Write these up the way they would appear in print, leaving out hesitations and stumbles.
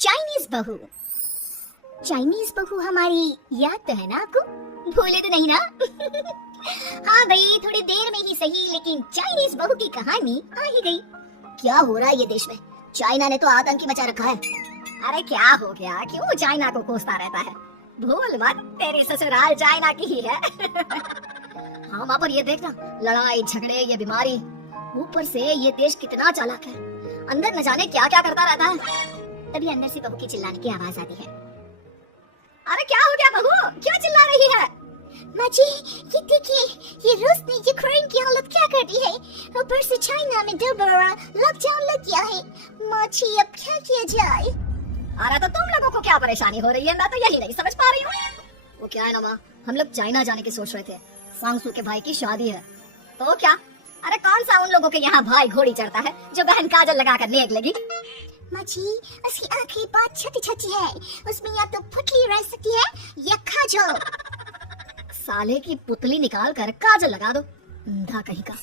Chinese बहू। Chinese बहू हमारी याद तो है ना आपको? भूले तो नहीं ना? हाँ भाई, थोड़ी देर में ही सही, लेकिन चाइनीज बहू की कहानी आ ही गई। क्या हो रहा है ये देश में? चाइना ने तो आतंकी मचा रखा है। अरे क्या हो गया? क्यों चाइना को कोसता रहता है? भूल मत, तेरी ससुराल चाइना की ही है। हाँ वहाँ पर ये देखना, लड़ाई झगड़े, ये बीमारी, ऊपर से ये देश कितना चालाक है। अंदर न जाने क्या क्या करता रहता है। तभी अंदर से बहू की चिल्लाने की आवाज आती है। अरे क्या हो गया बहू, क्यों चिल्ला रही है? माँ जी, ये देखिए, ये रूस ने यूक्रेन की हालत क्या कर दी है। ऊपर से चाइना में दोबारा लॉकडाउन लग गया है। माँ जी, अब क्या किया जाए? अरे तो तुम लोगों को क्या परेशानी हो रही है? मैं तो यही नहीं समझ पा रही हूँ। वो क्या है ना माँ, हम लोग चाइना जाने की सोच रहे थे। सांगसू के भाई की शादी है। तो क्या? अरे कौन सा उन लोगों के यहाँ भाई घोड़ी चढ़ता है जो बहन काजल लगा कर नेक लगी? माँ जी, उसकी आंखें बहुत छोटी छोटी है, उसमें या तो पुतली रह सकती है या काजल। साले की पुतली निकाल कर काजल लगा दो, अंधा कहीं का।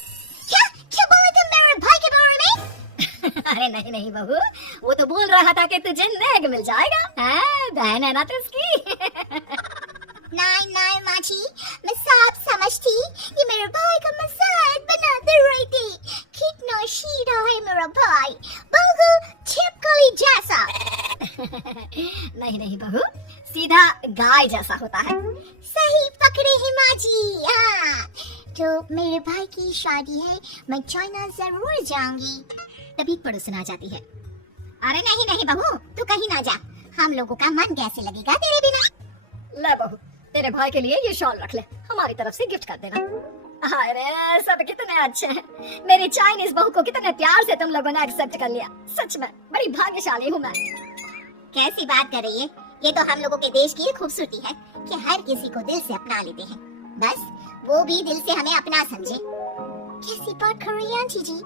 क्या क्या बोले तुम मेरे भाई के बारे में? अरे नहीं नहीं बहू, वो तो बोल रहा था कि तुझे नेक मिल जाएगा। बहन है ना तो उसकी। नहीं नहीं माँ जी, मैं सब समझती, ये मेरे भाई का मजाक बनाते रही थी। कितना सीधा है मेरा भाई, बिल्कुल छिपकली जैसा। नहीं नहीं बहू, सीधा गाय जैसा होता है। सही पकड़े हैं माँ जी। हाँ, तो मेरे भाई की शादी है, मैं चाइना जरूर जाऊंगी। तभी पड़ोसन आ जाती है। अरे नहीं नहीं बहू, तू कहीं ना जा, हम लोगों का मन कैसे लगेगा तेरे बिना। ले बहू, तेरे भाई के लिए ये शॉल रख ले, हमारी तरफ से गिफ्ट कर देना। अरे सब कितने अच्छे हैं, मेरी चाइनीज बहू को कितने प्यार से तुम लोगों ने एक्सेप्ट कर लिया। सच में बड़ी भाग्यशाली हूँ मैं। कैसी बात कर रही है? ये तो हम लोगों के देश की खूबसूरती है कि हर किसी को दिल से अपना लेते हैं, बस वो भी दिल से हमें अपना समझे। कैसी बात कर रही हैं आंटी जी?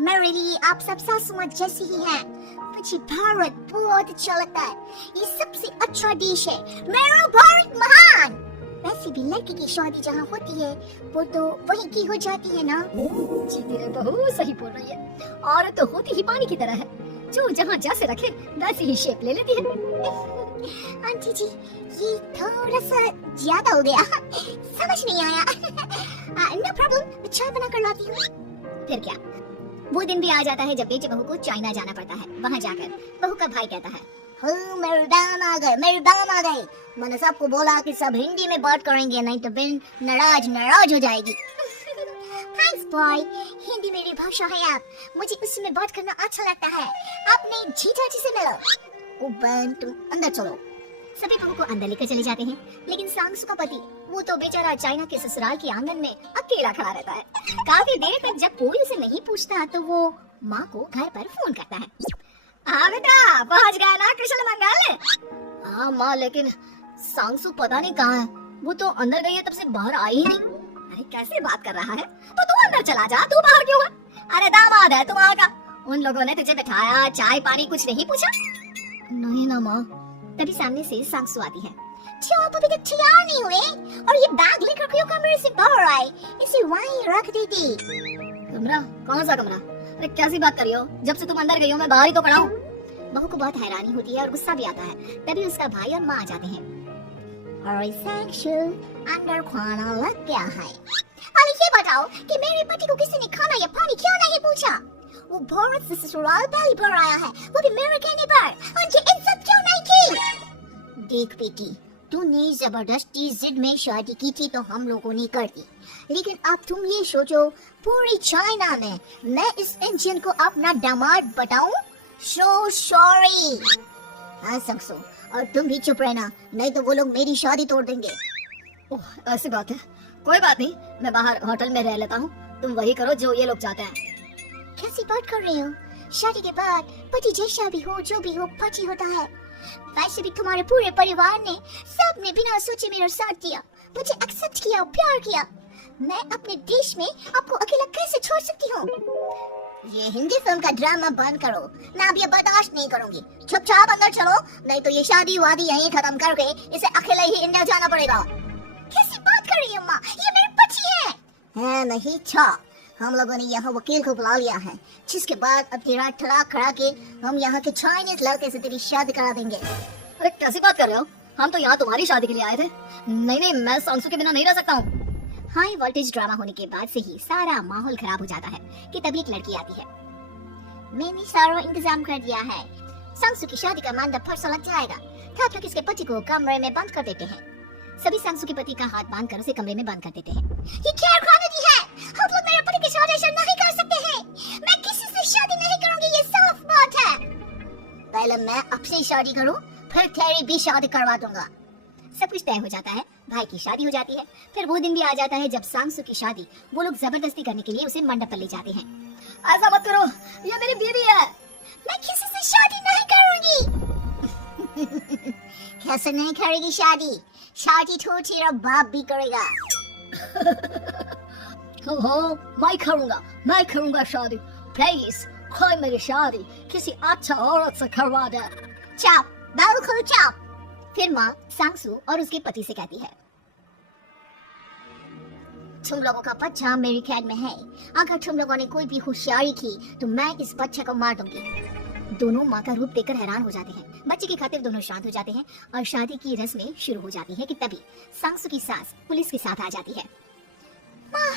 मेरे लिए आप सब सासू माँ जैसी ही हैं। मुझे भारत बहुत अच्छा लगता है, ये सबसे अच्छा देश है, मेरा भारत महान। वैसे भी लड़की की शादी जहाँ होती है वो तो वहीं की हो जाती है ना। जी तेरे बहू सही बोल रही है, औरत तो होती ही पानी की तरह है, जो जहाँ जैसे रखे वैसे ही शेप ले लेती है। आंटी जी, ये थोड़ा सा ज्यादा हो गया, समझ नहीं आया। नो प्रॉब्लम, मैं चाय बना कर लाती हूँ। फिर क्या, वो दिन भी आ जाता है जब बेटी बहू को चाइना जाना पड़ता है। वहाँ जाकर बहू का भाई कहता है, मेरे दाम आ गए, मेरे दाम आ गए। मैंने सबको बोला कि सब हिंदी में बात करेंगे, नहीं तो बिन नाराज हो जाएगी। थैंक्स बॉय, हिंदी मेरी भाषा है। आप मुझे उसमें बात करना अच्छा लगता है। आपने जीजा जी से मिलो। ओ बहन, तुम अंदर चलो। सभी बहू को अंदर लेकर चले जाते हैं, लेकिन सांगसू का पति वो तो बेचारा चाइना के ससुराल के आंगन में अकेला खड़ा रहता है। काफी देर तक जब कोई उसे नहीं पूछता तो वो माँ को घर पर फोन करता है। हाँ बेटा, पहुँच गया ना कुशल मंगल? हाँ माँ, लेकिन सांगसू पता नहीं कहाँ है, वो तो अंदर गई है तब से बाहर आई ही नहीं। अरे कैसे बात कर रहा है? तो तू अंदर चला जा, तू बाहर क्यों है? अरे दामाद है तुम्हारा का, उन लोगों ने तुझे बिठाया, चाय पानी कुछ नहीं पूछा? नहीं ना माँ। तभी सामने से सांगसू आती है। क्यों आप अभी तक तैयार नहीं हुए? और ये बैग लेकर क्यों कमरे से बाहर आए? इसे वहीं रख देती। कमरा? कौन सा कमरा? अरे कैसी बात कर रही हो? जब से तुम अंदर गई हो मैं बाहर ही तो खड़ा हूँ। बहू को बहुत हैरानी होती है और गुस्सा भी आता है। तभी उसका भाई और माँ आ जाते हैं। और सांगसू, अंदर खाना लग गया है। अरे ये बताओ कि मेरे पति को किसी ने खाना या पानी क्यों नहीं पूछा? वो भारत से ससुराल पहली बार आया है, वो भी मेरे कहने पर। मुझे इज्जत क्यों नहीं की? देख बेटी, तूने जबरदस्ती जिद में शादी की थी तो हम लोगों ने कर दी, लेकिन अब तुम ये सोचो, पूरी चाइना में मैं इस इंडियन को अपना दामाद बताऊं? So sorry. हाँ सांगसू, और तुम भी चुप रहना, नहीं तो वो लोग मेरी शादी तोड़ देंगे। ओह ऐसी बात है, कोई बात नहीं, मैं बाहर होटल में रह लेता हूँ, तुम वही करो जो ये लोग चाहते हैं। कैसी बात कर रही हो? शादी के बाद पति जैसा भी हो, जो भी हो, पति होता है। वैसे भी तुम्हारे पूरे परिवार ने सबने बिना सोचे मेरा साथ दिया, मुझे एक्सेप्ट किया, प्यार किया। मैं अपने देश में आपको अकेला कैसे छोड़ सकती हूँ? ये हिंदी फिल्म का ड्रामा बंद करो, मैं अब ये बर्दाश्त नहीं करूंगी। चुपचाप अंदर चलो, नहीं तो ये शादी वादी यहीं खत्म करके इसे अकेले ही इंडिया जाना पड़ेगा। कैसी बात कर रही है माँ? ये मेरे पति है। नहीं छा, हम लोगों ने यहाँ वकील को बुला लिया है, जिसके बाद अपनी रात ठड़ाक खड़ा के हम यहाँ के चाइनीज लड़के से तेरी शादी करा देंगे। अरे कैसी बात कर रहे हो? हम तो यहाँ तुम्हारी शादी के लिए आए थे। नहीं, मैं सांसू के बिना नहीं रह सकता हूँ। हाई वोल्टेज ड्रामा होने के बाद से ही सारा माहौल खराब हो जाता है कि तभी एक लड़की आती है। मैंने सारा इंतजाम कर दिया है, सांसू की शादी का मंडप परसों लग जाएगा। आप लोग इसके पति को कमरे में बंद कर देते हैं। सभी सांसू के पति का हाथ बांधकर उसे कमरे में बंद कर देते हैं। ये क्या कानूनी है? हम लोग मेरे पति की शादी नहीं कर सकते हैं। मैं किसी से शादी नहीं करूंगी, ये साफ बात है। पहले मैं अपनी शादी करूं, फिर तेरी भी शादी करवा दूंगा। सब कुछ तय हो जाता है, भाई की शादी हो जाती है। फिर वो दिन भी आ जाता है जब सांसू की शादी वो लोग जबरदस्ती करने के लिए उसे मंडप पर ले जाते हैं। ऐसा मत करो, ये मेरी बीवी है। मैं किसी से शादी नहीं करूंगी। कैसे नहीं करेगी शादी? शादी तो तेरा बाप भी करेगा। मैं करूंगा शादी। प्लीज कोई मेरी शादी किसी अच्छा औरत से करवा दे। चाप, बाबू खोलो चाप। फिर माँ सांसू और उसके पति से कहती है, तुम लोगों का बच्चा मेरी कैद में है। अगर तुम लोगों ने कोई भी होशियारी की तो मैं इस बच्चे को मार दूंगी। दोनों माँ का रूप देखकर हैरान हो जाते हैं। बच्चे की खातिर दोनों शांत हो जाते हैं और शादी की रस्में शुरू हो जाती है कि तभी सांसू की सास पुलिस के साथ आ जाती है। माँ,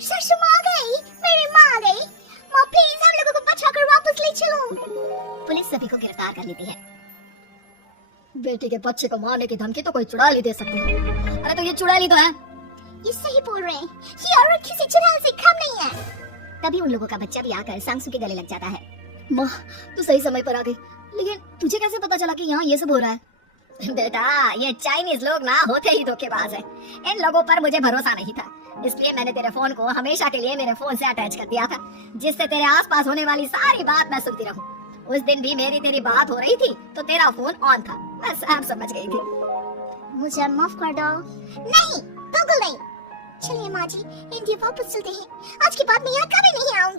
ससुर माँ आ गई, मेरी माँ आ गई। माँ प्लीज हम लोगों को बचाकर वापस ले चलो। पुलिस सभी को गिरफ्तार कर लेती है। बेटे के बच्चे को मारने की धमकी तो कोई चुड़ैल ही दे सकती है। अरे तो ये चुड़ैल ही तो है। ये सही बोल रहे हैं, ये औरत किसी चुड़ैल से कम नहीं है। तभी उन लोगों का बच्चा भी आकर सांसू के गले लग जाता है। माँ तू सही समय पर आ गई, लेकिन तुझे कैसे पता चला कि यहाँ ये सब हो रहा है? बेटा ये चाइनीज लोग ना होते ही धोखेबाज है। इन लोगों पर मुझे भरोसा नहीं था, इसलिए मैंने तेरे फोन को हमेशा के लिए मेरे फोन से अटैच कर दिया था, जिससे तेरे आसपास होने वाली सारी बात मैं सुनती रहूं। उस दिन भी मेरी तेरी बात हो रही थी तो तेरा फोन ऑन था, मैं सब समझ गई थी। मुझे माफ कर दो। नहीं, बिल्कुल नहीं। चलिए माँ जी, इंडिया वापस चलते हैं। आज के बाद मैं यहाँ कभी नहीं आऊंगी।